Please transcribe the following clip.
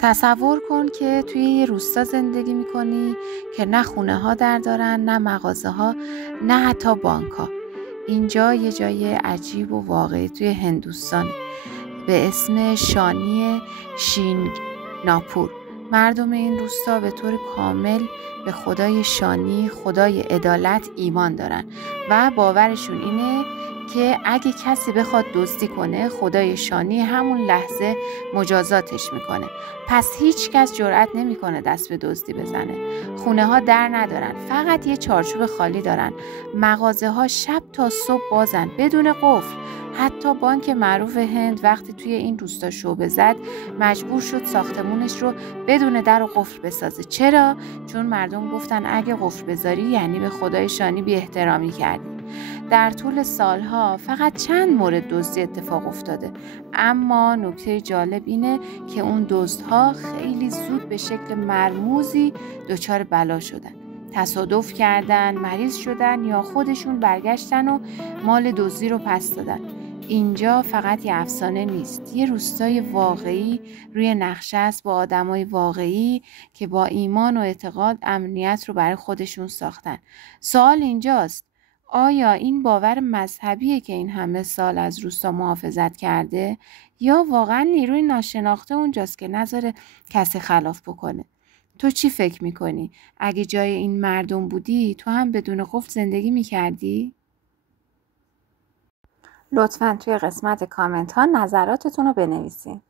تصور کن که توی یه روستا زندگی میکنی که نه خونه ها در دارن، نه مغازه ها، نه حتی بانک ها. اینجا یه جای عجیب و واقعی توی هندوستانه به اسم شانی شینگناپور. مردم این روستا به طور کامل به خدای شانی، خدای عدالت ایمان دارن و باورشون اینه که اگه کسی بخواد دزدی کنه، خدای شانی همون لحظه مجازاتش میکنه. پس هیچ کس جرئت نمیکنه دست به دزدی بزنه. خونه ها در ندارن، فقط یه چارچوب خالی دارن. مغازه ها شب تا صبح بازن بدون قفل. حتی بانک معروف هند وقتی توی این روستا شعبه زد مجبور شد ساختمونش رو بدون در و قفل بسازه. چرا؟ چون مردم گفتن اگه قفل بذاری یعنی به خدای شانی بی احترامی کردی. در طول سالها فقط چند مورد دزدی اتفاق افتاده، اما نکته جالب اینه که اون دزدها خیلی زود به شکل مرموزی دچار بلا شدن. تصادف کردن، مریض شدن یا خودشون برگشتن و مال دزدی رو پس دادن. اینجا فقط یه افسانه نیست، یه روستای واقعی روی نقشه است با آدمای واقعی که با ایمان و اعتقاد امنیت رو برای خودشون ساختن. سوال اینجاست، آیا این باور مذهبیه که این همه سال از روستا محافظت کرده یا واقعا نیروی ناشناخته اونجاست که نذاره کسی خلاف بکنه؟ تو چی فکر میکنی؟ اگه جای این مردم بودی تو هم بدون قفل زندگی میکردی؟ لطفاً توی قسمت کامنت ها نظراتتون رو بنویسین.